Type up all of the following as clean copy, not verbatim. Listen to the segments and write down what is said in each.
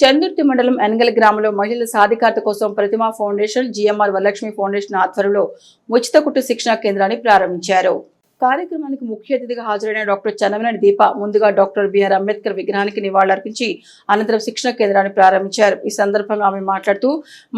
చందుర్తి మండలం ఎన్గల్ గ్రామంలో మహిళల సాధికారత కోసం ప్రతిమా ఫౌండేషన్, జిఎంఆర్ వరలక్ష్మి ఫౌండేషన్ ఆధ్వర్యంలో ఉచిత కుట్టు శిక్షణ కేంద్రాన్ని ప్రారంభించారు. కార్యక్రమానికి ముఖ్య అతిథిగా హాజరైన డాక్టర్ చన్నమనేని దీప ముందుగా డాక్టర్ బిఆర్ అంబేద్కర్ విగ్రహానికి నివాళులర్పించి అనంతరం శిక్షణ కేంద్రాన్ని ప్రారంభించారు. ఈ సందర్భంగా ఆమె మాట్లాడుతూ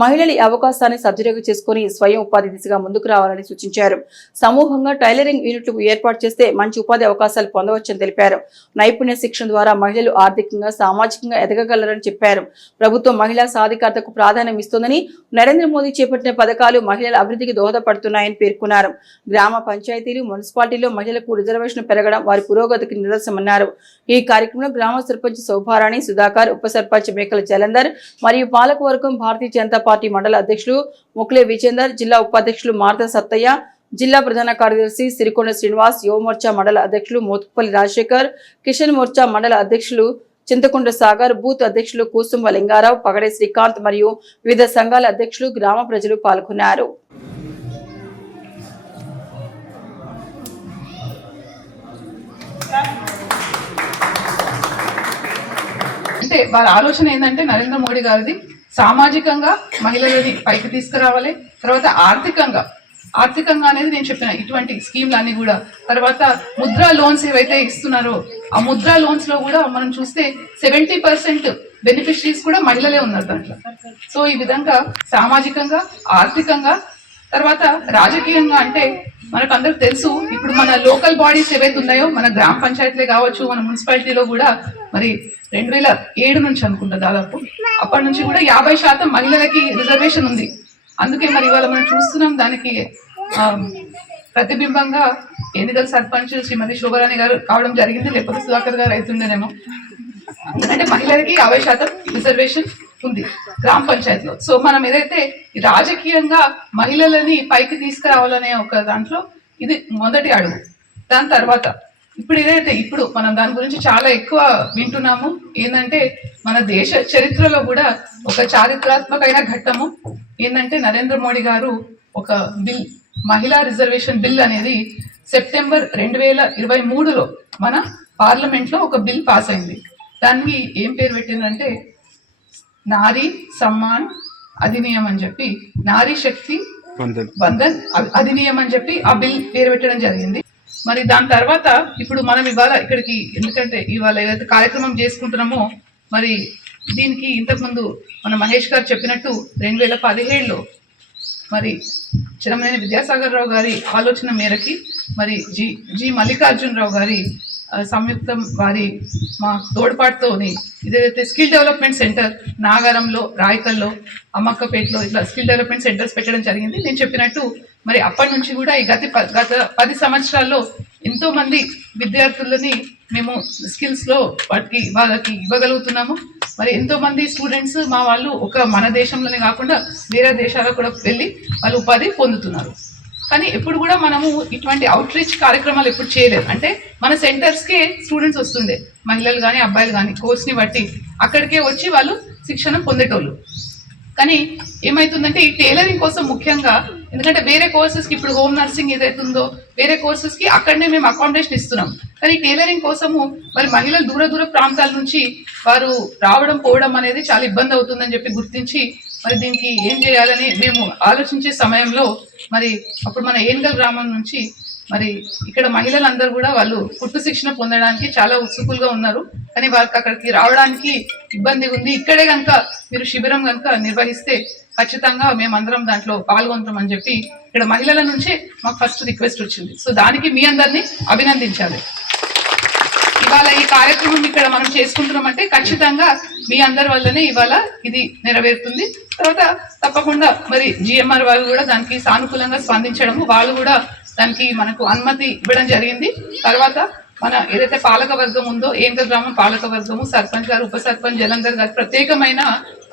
మహిళలు ఈ అవకాశాన్ని సద్వినియోగం చేసుకుని స్వయం ఉపాధి దిశగా ముందుకు రావాలని సూచించారు. సమూహంగా టైలరింగ్ యూనిట్లు ఏర్పాటు చేస్తే మంచి ఉపాధి అవకాశాలు పొందవచ్చని తెలిపారు. నైపుణ్య శిక్షణ ద్వారా మహిళలు ఆర్థికంగా, సామాజికంగా ఎదగగలరని చెప్పారు. ప్రభుత్వం మహిళా సాధికారతకు ప్రాధాన్యం ఇస్తోందని, నరేంద్ర మోదీ చేపట్టిన పథకాలు మహిళల అభివృద్ధికి దోహదపడుతున్నాయని పేర్కొన్నారు. గ్రామ పంచాయతీలు, మున్సిపాలిటీ మహిళలకు రిజర్వేషన్ పెరగడం వారి పురోగతికి నిదర్శనమన్నారు. ఈ కార్యక్రమంలో గ్రామ సర్పంచ్ శోభారాణి, సుధాకర్, ఉప సర్పంచ్ మేకల జలంధర్ మరియు పాలకవర్గం భారతీయ జనతా పార్టీ మండల అధ్యక్షులు ముక్లే విజేందర్, జిల్లా ఉపాధ్యక్షులు మార్త సత్తయ్య, జిల్లా ప్రధాన కార్యదర్శి సిరికొండ శ్రీనివాస్, యువ మోర్చా మండల అధ్యక్షులు మోత్కుపల్లి రాజశేఖర్, కిషన్ మోర్చా మండల అధ్యక్షులు చింతకుంట సాగర్, బూత్ అధ్యక్షులు కూసుంబ లింగారావు, పగడే శ్రీకాంత్ మరియు వివిధ సంఘాల అధ్యక్షులు, గ్రామ ప్రజలు పాల్గొన్నారు. అంటే వారి ఆలోచన ఏంటంటే నరేంద్ర మోడీ గారిది సామాజికంగా మహిళలని పైకి తీసుకురావాలి, తర్వాత ఆర్థికంగా అనేది నేను చెప్పిన ఇటువంటి స్కీమ్లు అన్ని కూడా, తర్వాత ముద్రా లోన్స్ ఏవైతే ఇస్తున్నారో ఆ ముద్రా లోన్స్ లో కూడా మనం చూస్తే 70% బెనిఫిషరీస్ కూడా మహిళలే ఉన్నారు దాంట్లో. సో ఈ విధంగా సామాజికంగా, ఆర్థికంగా, తర్వాత రాజకీయంగా అంటే మనకు అందరికి తెలుసు, ఇప్పుడు మన లోకల్ బాడీస్ ఏవైతే ఉన్నాయో, మన గ్రామ పంచాయతీలే కావచ్చు, మన మున్సిపాలిటీలో కూడా మరి 2007 నుంచి అనుకుంటా దాదాపు అప్పటి నుంచి కూడా 50% మహిళలకి రిజర్వేషన్ ఉంది. అందుకే మరి ఇవాళ మనం చూస్తున్నాం, దానికి ప్రతిబింబంగా ఎన్నికల సర్పంచ్ శ్రీమతి శోభారాణి గారు కావడం జరిగింది, లేకపోతే సుధాకర్ గారు అవుతుండేనేమో. ఎందుకంటే మహిళలకి 50% రిజర్వేషన్ ఉంది గ్రామ పంచాయతీలో. సో మనం ఏదైతే రాజకీయంగా మహిళలని పైకి తీసుకురావాలనే ఒక దాంట్లో ఇది మొదటి అడుగు. దాని తర్వాత ఇప్పుడు మనం దాని గురించి చాలా ఎక్కువ వింటున్నాము. ఏంటంటే మన దేశ చరిత్రలో కూడా ఒక చారిత్రాత్మకమైన ఘట్టము ఏంటంటే నరేంద్ర మోడీ గారు ఒక బిల్, మహిళా రిజర్వేషన్ బిల్ అనేది సెప్టెంబర్ 2023లో మన పార్లమెంట్లో ఒక బిల్ పాస్ అయింది. దానికి ఏం పేరు పెట్టిందంటే నారీ సమ్మాన్ అధినియం అని చెప్పి, నారీ శక్తి బంధన్ అధినియం అని చెప్పి ఆ బిల్ పేరు పెట్టడం జరిగింది. మరి దాని తర్వాత ఇప్పుడు మనం ఇవాళ ఇక్కడికి, ఎందుకంటే ఇవాళ ఏదైతే కార్యక్రమం చేసుకుంటున్నామో, మరి దీనికి ఇంతకుముందు మన మహేష్ గారు చెప్పినట్టు 2017లో మరి చిరమనేని విద్యాసాగర్ రావు గారి ఆలోచన మేరకి మరి జి మల్లికార్జునరావు గారి సంయుక్తం వారి మా తోడ్పాటుతోని ఇదేదైతే స్కిల్ డెవలప్మెంట్ సెంటర్ నాగారంలో, రాయకల్లో, అమ్మక్కపేటలో ఇట్లా స్కిల్ డెవలప్మెంట్ సెంటర్స్ పెట్టడం జరిగింది. నేను చెప్పినట్టు మరి అప్పటి నుంచి కూడా ఈ గత 10 సంవత్సరాల్లో ఎంతో మంది విద్యార్థులని మేము స్కిల్స్లో వాళ్ళకి ఇవ్వగలుగుతున్నాము. మరి ఎంతో మంది స్టూడెంట్స్ మా వాళ్ళు ఒక మన దేశంలోనే కాకుండా వేరే దేశాలకు కూడా వెళ్ళి వాళ్ళు ఉపాధి పొందుతున్నారు. కానీ ఎప్పుడు కూడా మనము ఇటువంటి అవుట్ రీచ్ కార్యక్రమాలు ఎప్పుడు చేయలేదు. అంటే మన సెంటర్స్కే స్టూడెంట్స్ వస్తుండే, మహిళలు కానీ అబ్బాయిలు కానీ కోర్స్ని బట్టి అక్కడికే వచ్చి వాళ్ళు శిక్షణ పొందేటోళ్ళు. కానీ ఏమవుతుందంటే ఈ టైలరింగ్ కోసం ముఖ్యంగా, ఎందుకంటే వేరే కోర్సెస్కి ఇప్పుడు హోమ్ నర్సింగ్ ఏదైతుందో వేరే కోర్సెస్కి అక్కడనే మేము అకామిడేషన్ ఇస్తున్నాం. కానీ టైలరింగ్ కోసము మరి మహిళలు దూర ప్రాంతాల నుంచి వారు రావడం పోవడం అనేది చాలా ఇబ్బంది అవుతుందని చెప్పి గుర్తించి మరి దీనికి ఏం చేయాలని మేము ఆలోచించే సమయంలో మరి అప్పుడు మన ఏన్గల్ గ్రామం నుంచి మరి ఇక్కడ మహిళలందరూ కూడా వాళ్ళు కుట్టు శిక్షణ పొందడానికి చాలా ఉత్సుకులుగా ఉన్నారు. కానీ వాళ్ళకి అక్కడికి రావడానికి ఇబ్బంది ఉంది. ఇక్కడే కనుక మీరు శిబిరం కనుక నిర్వహిస్తే ఖచ్చితంగా మేమందరం దాంట్లో పాల్గొంటామని చెప్పి ఇక్కడ మహిళల నుంచే మాకు ఫస్ట్ రిక్వెస్ట్ వచ్చింది. సో దానికి మీ అందరినీ అభినందించాలి. ఇవాళ ఈ కార్యక్రమం ఇక్కడ మనం చేసుకుంటున్నామంటే ఖచ్చితంగా మీ అందరి వల్లనే ఇవాళ ఇది నెరవేరుతుంది. తర్వాత తప్పకుండా మరి జిఎంఆర్ వాళ్ళు కూడా దానికి సానుకూలంగా స్పందించడము, వాళ్ళు కూడా దానికి మనకు అనుమతి ఇవ్వడం జరిగింది. తర్వాత మన ఏదైతే పాలక వర్గం ఉందో, ఏన్గల్ గ్రామం పాలక వర్గము, సర్పంచ్ గారు, ఉప సర్పంచ్ జలంధర్ గారు ప్రత్యేకమైన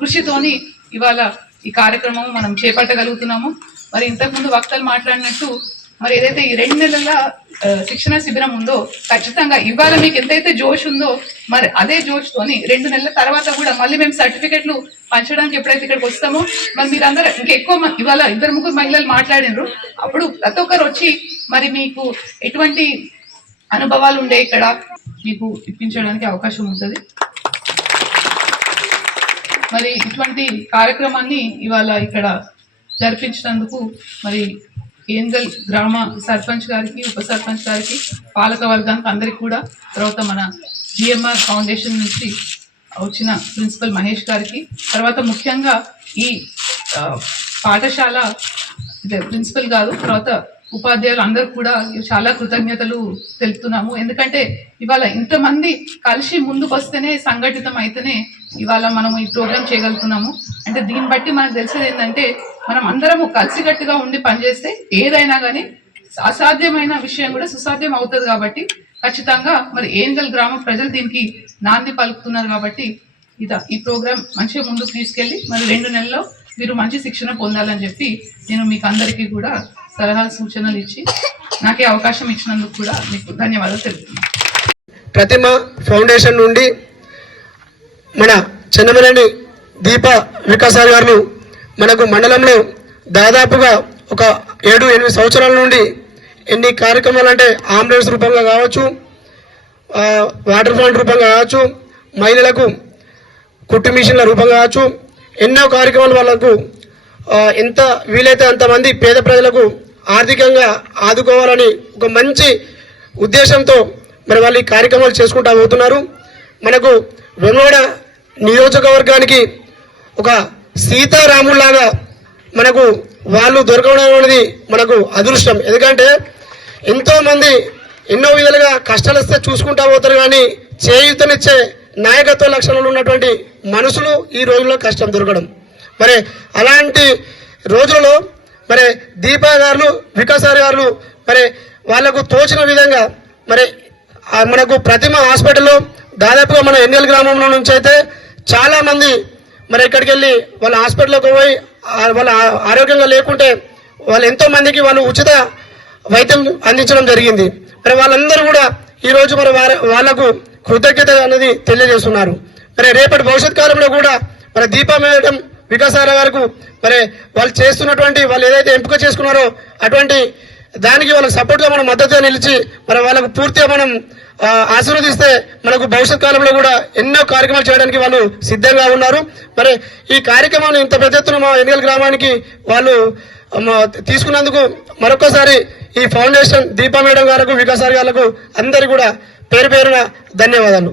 కృషితోని ఇవాళ ఈ కార్యక్రమం మనం చేపట్టగలుగుతున్నాము. మరి ఇంతకుముందు వక్తలు మాట్లాడినట్టు మరి ఏదైతే ఈ 2 నెలల శిక్షణ శిబిరం ఉందో ఖచ్చితంగా ఇవాళ మీకు ఎంతైతే జోష్ ఉందో మరి అదే జోష్ తోని 2 నెలల తర్వాత కూడా మళ్ళీ మేము సర్టిఫికెట్లు పంచడానికి ఎప్పుడైతే ఇక్కడికి వస్తామో మరి మీరందరూ ఇంకెక్కువ, ఇవాళ 2-3 మహిళలు మాట్లాడినరు, అప్పుడు ప్రతి ఒక్కరు వచ్చి మరి మీకు ఎటువంటి అనుభవాలు ఉండే ఇక్కడ మీకు ఇప్పించడానికి అవకాశం ఉంటుంది. మరి ఇటువంటి కార్యక్రమాన్ని ఇవాళ ఇక్కడ జరిపించినందుకు మరి ఏంగల్ గ్రామ సర్పంచ్ గారికి, ఉప సర్పంచ్ గారికి, పాలక వర్గానికి అందరికి కూడా, తర్వాత మన జిఎంఆర్ ఫౌండేషన్ నుంచి వచ్చిన ప్రిన్సిపల్ మహేష్ గారికి, తర్వాత ముఖ్యంగా ఈ పాఠశాల ప్రిన్సిపల్ గారు, తర్వాత ఉపాధ్యాయులు అందరూ కూడా చాలా కృతజ్ఞతలు తెలుపుతున్నాము. ఎందుకంటే ఇవాళ ఇంతమంది కలిసి ముందుకు వస్తేనే, సంఘటితం అయితేనే ఇవాళ మనం ఈ ప్రోగ్రామ్ చేయగలుగుతున్నాము. అంటే దీన్ని బట్టి మనకు తెలిసేది ఏంటంటే, మనం అందరము కలిసికట్టుగా ఉండి పనిచేస్తే ఏదైనా కానీ అసాధ్యమైన విషయం కూడా సుసాధ్యం అవుతుంది. కాబట్టి ఖచ్చితంగా మరి ఏంగల్ గ్రామ ప్రజలు దీనికి నాంది పలుకుతున్నారు. కాబట్టి ఈ ప్రోగ్రామ్ మంచిగా ముందుకు తీసుకెళ్ళి మరి 2 నెలల్లో మీరు మంచి శిక్షణ పొందాలని చెప్పి నేను మీకు అందరికీ కూడా సలహాలు సూచనలు ఇచ్చి నాకే అవకాశం ఇచ్చినందుకు కూడా మీకు ధన్యవాదాలు తెలుపుతున్నాను. ప్రతిమ ఫౌండేషన్ నుండి మన చెన్నమనేని దీప వికాసారి గారు మనకు మండలంలో దాదాపుగా ఒక 7-8 సంవత్సరాల నుండి ఎన్ని కార్యక్రమాలు అంటే అంబులెన్స్ రూపంగా కావచ్చు, వాటర్ ప్లాంట్ రూపంగా కావచ్చు, మహిళలకు కుట్టు మిషన్ల రూపంగా కావచ్చు, ఎన్నో కార్యక్రమాలు వాళ్ళకు ఎంత వీలైతే అంతమంది పేద ప్రజలకు ఆర్థికంగా ఆదుకోవాలని ఒక మంచి ఉద్దేశంతో మరి వాళ్ళు ఈ కార్యక్రమాలు చేసుకుంటూ పోతున్నారు. మనకు వెనుగొండ నియోజకవర్గానికి ఒక సీతారాముల్లాగా మనకు వాళ్ళు దొరకడం అనేది మనకు అదృష్టం. ఎందుకంటే ఎంతోమంది ఎన్నో విధాలుగా కష్టాలు వస్తే చూసుకుంటా పోతారు, కానీ చేయూతనిచ్చే నాయకత్వ లక్షణాలు ఉన్నటువంటి మనుషులు ఈ రోజుల్లో కష్టం దొరకడం. మరి అలాంటి రోజులలో మరి దీపా గారు, వికాసారి గారు మరి వాళ్లకు తోచిన విధంగా మరి మనకు ప్రతిమ హాస్పిటల్లో దాదాపుగా మన ఎన్ఎల్ గ్రామంలో నుంచి అయితే చాలా మంది మరి ఇక్కడికి వెళ్ళి వాళ్ళ హాస్పిటల్లోకి పోయి వాళ్ళ ఆరోగ్యంగా లేకుంటే వాళ్ళు ఎంతో మందికి వాళ్ళు ఉచిత వైద్యం అందించడం జరిగింది. మరి వాళ్ళందరూ కూడా ఈ రోజు మరి వాళ్లకు కృతజ్ఞత అనేది తెలియజేస్తున్నారు. మరి రేపటి భవిష్యత్ కాలంలో కూడా మరి దీపా మేడం, వికాసార గారికి మరి వాళ్ళు చేస్తున్నటువంటి వాళ్ళు ఏదైతే ఎంపిక చేసుకున్నారో అటువంటి దానికి వాళ్ళకి సపోర్ట్ గా మనం మద్దతుగా నిలిచి మరి వాళ్ళకు పూర్తిగా మనం ఆశీర్వదిస్తే మనకు భవిష్యత్ కాలంలో కూడా ఎన్నో కార్యక్రమాలు చేయడానికి వాళ్ళు సిద్ధంగా ఉన్నారు. మరి ఈ కార్యక్రమాన్ని ఇంత పెద్ద ఎత్తున మా ఎన్నికల గ్రామానికి వాళ్ళు తీసుకున్నందుకు మరొకసారి ఈ ఫౌండేషన్ దీపా మేడం గారికి, వికాసారి గారికి అందరికీ కూడా పేరు పేరున ధన్యవాదాలు.